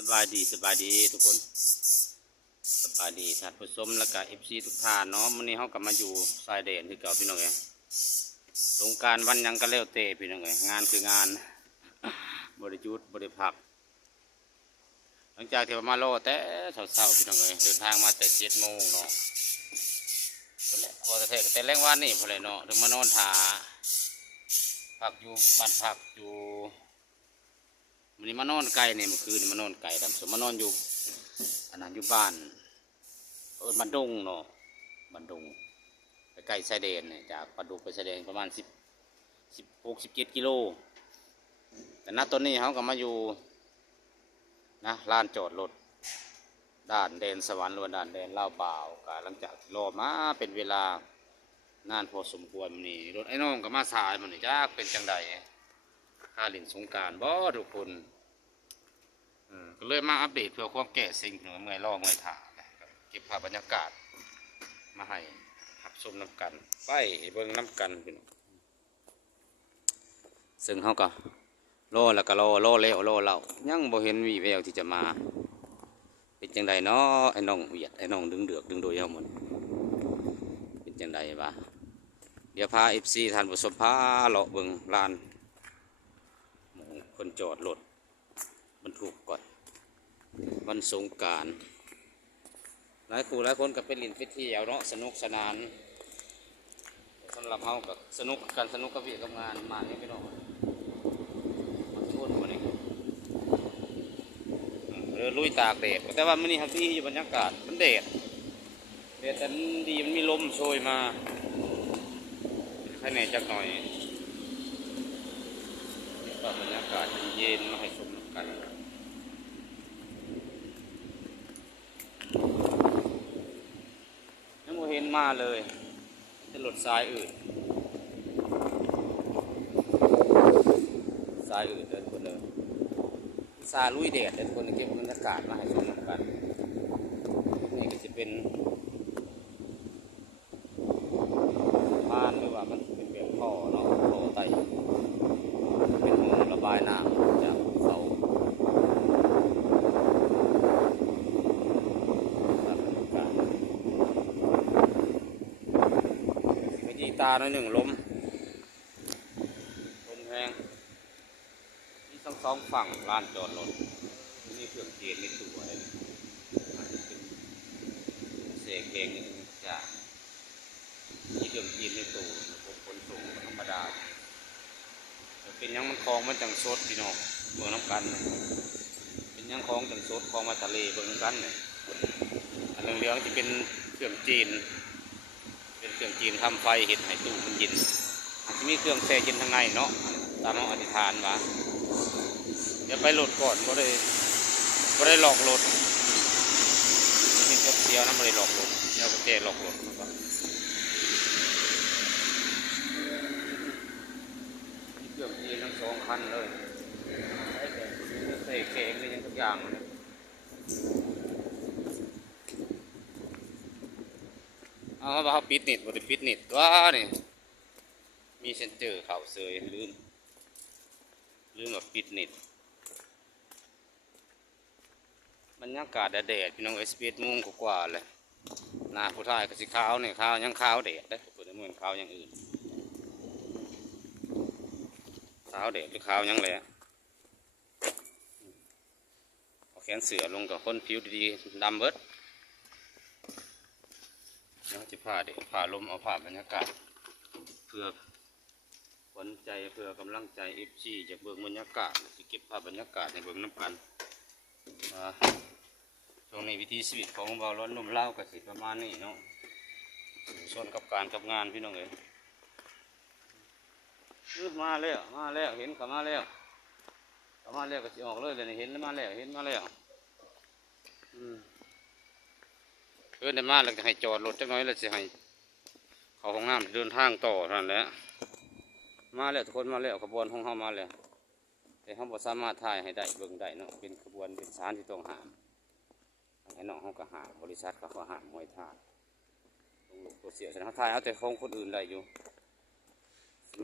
สบายดีทุกคนสบายดีท่านผู้ชมและก็FCทุกท่านเนาะมื้อนี้เฮาก็มาอยู่ชายแดนคือเก่าพี่น้องเอ้ยสงกรานต์วันหยังก็แล้วแต่พี่น้องเอ้ยงานคืองานบ่ได้หยุดบ่ได้พักหลังจากที่มาโลแต่เช้าๆพี่น้องเอ้ยเดินทางมาแต่7 โมงเนาะพอแต่แรงวันนี้พุ่นแหละเนาะถึงมานอนท่าพักอยู่บ้านพักอยู่มื้อนี้มานอนไกลนี่เมื่อคืนมานอนไกลท่านผู้ชมมานอนอยู่อันนั้นอยู่บ้านบันดงเนาะบันดงไปใกล้ชายแดนเนี่ยจากปลาดุกไปชายแดนประมาณ16-17 กิโลแต่ณตอนนี้เขาก็มาอยู่นะลานจอดรถด่านแดนสวรรค์หรือว่าด่านแดนลาวบ่าวก็หลังจากรอมาเป็นเวลานานพอสมควรนี่รถไอ้น้องก็มาสายมันนี่จ้าเป็นจังใดค่าเล่นสงกรานต์บ่ทุกคนก็เลยมาอัปเดตเพื่อความแก่สิ่งเมื่อยลองเมื่อยถ่าเก็บภาพบรรยากาศมาให้รับชมน้ำกันไปเบิ่งน้ำกันพี่น้องซึ่งเขาก็รอแล้วก็รอแล้วรอเล่ายังบ่เห็นวี่แววที่จะมาเป็นจังใดเนาะไอ้น้องเวียดไอ้น้องดึงเดือกดึงโดยเฮาหมดเป็นจังใดวะเดี๋ยวพา FC ท่านผู้ชมพาเลาะเบิ่งลานคนจอดรถบรรทุกก่อนวันสงกรานต์หลายคนก็เป็นลินไปเที่ยวเนาะสนุกสนานสำหรับเฮาก็สนุกกับเวียกับงานมาเนี่ยพี่น้องมาชวนมาเนี่ยลุยตากแดดแต่ว่ามื้อนี้ครับที่อยู่บรรยากาศมันแดดแต่ดีมันมีลมโชยมาให้แน่จักหน่อยก็บรรยากาศเย็นมาให้ชมกันยังไม่เห็นมาเลยจะหลดทรายอื่นเดินคนเลยซาลุยแดดเดินคนเก็บบรรยากาศมาให้ชมกันนี่ก็จะเป็นบ้านหรือว่ามันเป็นแบบท่อเนาะท่อไตเป็นห้องระบายน้ำจากภูเขาขยี้ตาหน่อยหนึ่งลมแรงมีทั้งสองฝั่งลานจอดรถมีเครื่องเกียร์ในตัวเลยเสกเองจะมีเครื่องเกียร์ในตัวคนสูงธรรมดาเป็นยังมันคลองมันจังสดพี่น้องเบิ่งน้ำกันเป็นยังคลองจังสดคลองมาทะเลเบิ่งน้ำกันเนี่ยอันเหลืองๆจะเป็นเครื่องจีนทำไฟเห็ดให้ตู้มันเย็นอาจจะมีเครื่องแช่เย็นทางในเนาะตามน้องอธิษฐานว่าเดี๋ยวไปโหลดก่อนก็ได้หลอกโหลดนี่ก็เดียวนะไม่ได้หลอกโหลดเดี๋ยวก็แก้หลอกโหลดมีเครื่องจีนทั้งสองคันเลยใส่เก่งเลยยังทุกอย่างเลยเอาว่าเขาปิดนิดบ่ได้ปิดนิดว้านี่มีเซนเจอร์เข่าเสยลืมแบบปิดนิดบรรยากาศแดดพี่น้อง11 โมงกว่าเลยหน้าผู้ชายก็สีขาวเนี่ยขาวยังขาวแดดได้เปิดเหมือนขาวอย่างอื่นขาวแดดหรือขาวยังเลยเอาแขนเสือลงกับคนผิวดีๆดำเบิดแล้วจะผ่าลมเอาผ่าบรรยากาศเพื่อขวัญใจเพื่อกำลังใจFCจากเบื้องบรรยากาศจะเก็บภาพบรรยากาศในเบื้องน้ำกันช่วงนี้วิธีชีวิตของเราล้วนนุ่มเล่ากับสิประมาณนี้เนาะส่วนกับการกับงานพี่น้องเอ๋ยมาแล้วเห็นเขามาแล้วก็สิออกเลยเลยเห็นมาแล้วเดินมาแล้วจะให้จอดรถจักหน่อยแล้วจะให้เขาห้องน้ำเดินทางต่อนั่นแหละมาแล้วทุกคนมาแล้วขบวนของเขามาแล้วแต่เขาบ่สามารถถ่ายให้ได้เบิ่งได้เนาะเป็นขบวนเป็นสารที่ต้องห้ามไอ้น้องเขาก็ห้ามบริษัทเขาก็ห้ามมวยถ่ายลงตัวเสียฉันเขาถ่ายเอาแต่ของคนอื่นได้อยู่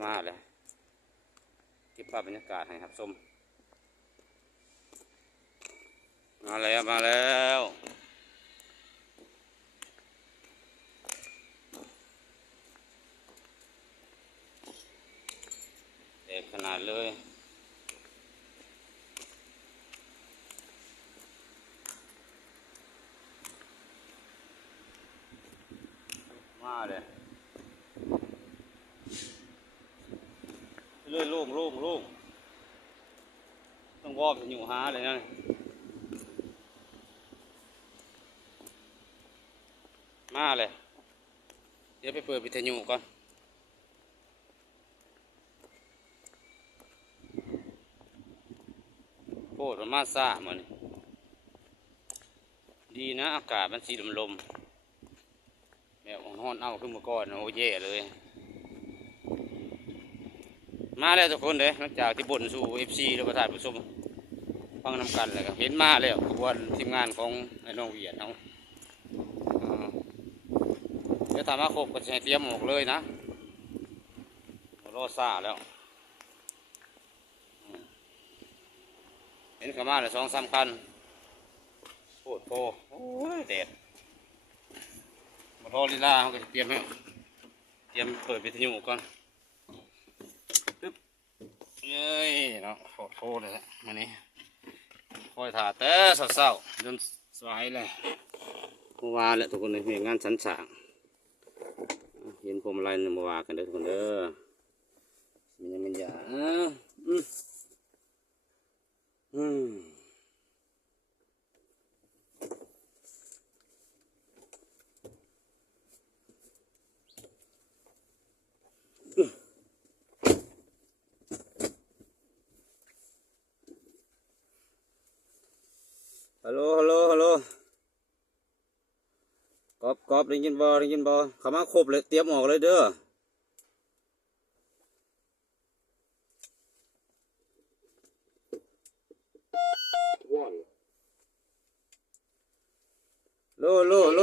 มาเลยเก็บภาพบรรยากาศให้ครับชม มาแล้วมาแล้วเด็กขนาดเลยมาเลยเรื่อยลูกต้องวอร์มอยู่หาเลยนะมาเลยเดี๋ยวไปเปิดวิทยุก่อนโคตรมาซ่าเหมือนดีนะอากาศมันสีลมแบบห้อนเอาขึ้นมาก่อนโอ้เย่เลยมาแล้วทุกคนเลยหลังจากที่บ่นสู่ FC แล้วประธานผู้ชมฟังนำกันเลยครับเห็นมาแล้วขบวนทีมงานของไอ้น้องเวียดเขาเดี๋ยวทำมาครบก็จะให้เตรียมออกเลยนะรอซ่าแล้วเห็นขามาเลย2-3 คันโคตรโพโอ้ยแดดมอเตอร์ลีลาเขาก็จะเตรียมให้เปิดวิทยุก่อนตึ๊บเย้ยเนาะโคตรโพเลยแหละวันนี้คอยถ่าแต่เศร้าๆจนสายเลยเมื่อวานแหละทุกคนเลยมีงานสันสางเห็นผมอะไรเมื่อวานกันเด้อทุกคนเด้อมันอย่าฮัลโหลกอบได้ยินบ่เขามาครบเลยเตรียมออกเลยเด้อโล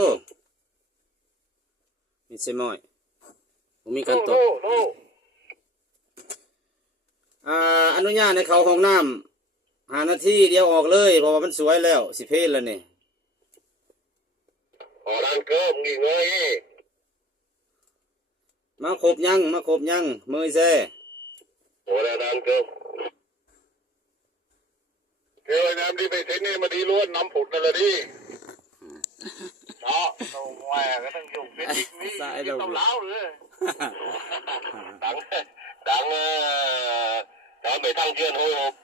มีเซมอยผมมีการตกอนุญาตในเขาห้องน้ำ5 นาทีเดียวออกเลยเพราะว่ามันสวยแล้วสิเพลแล้วนี่đang cơm nghỉ ngơi đi. มาครบยังมือแซ่ Đang cơm. Kêu anh em đi về thế này mà đi luôn 5 phút là đi. Đó, đầu ngoài cái thằng dùng cái cái tàu láo nữa. Đáng đó mấy thằng kia hồi hộp.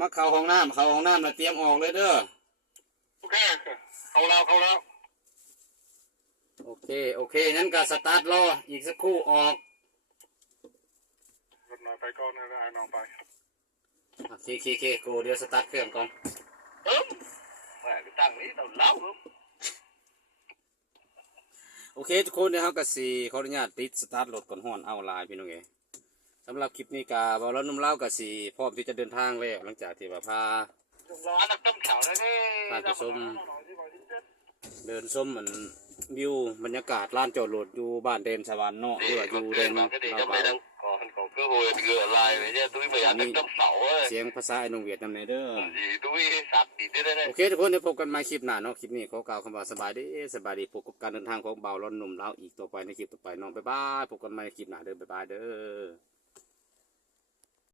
มาเข้าห้องน้ำแล้วเตรียมออกเลยเด้อ Ok, không lao. โอเคงั้นก็สตาร์ทรออีกสักครู่ออก Một nói phải con này là ai nói phải. เคกูเดี๋ยวสตาร์ทเครื่องก่อน Mẹ cái thằng ấy tàu láo lắm. โอเคทุกคนเดี๋ยวเราก็สิขออนุญาตปิดสตาร์ทรถก่อนฮ้อนเอาลายพี่น้องเอ๋สำหรับคลิปนี้ก็บ่าวแล้วนุ่มเล่าก็สิพร้อมที่จะเดินทางแล้วหลังจากที่ว่าพา Ăn được tâm khảo đấy đi. พาไปชมเดินชมเหมือนวิวบรรยากาศลานจอดรถอยู่บ้านเดนสวรรค์เนาะหรือว่าอยู่เดน Cái để ลา cho ว mày đang còn cơ hội gỡ lại với nha. Tôi mày ăn được tâm khảo ấy. เสียงภาษาไอ้น้องเวียดนำในเด้อ Gì tôi sạt đi thế đây. โอเคทุกคนเดี๋ยวพบกันใหม่คลิปหน้าเนาะคลิปนี้ขอกล่าวคำว่าสบายดีพบกับการเดินทางของบ่าวร้อนหนุ่มเล่าอีกต่อไปในคลิปต่อไปเนาะบ๊ายบายพบกันใหม่คลิปหน้าเด้อบ๊ายบายเด้อ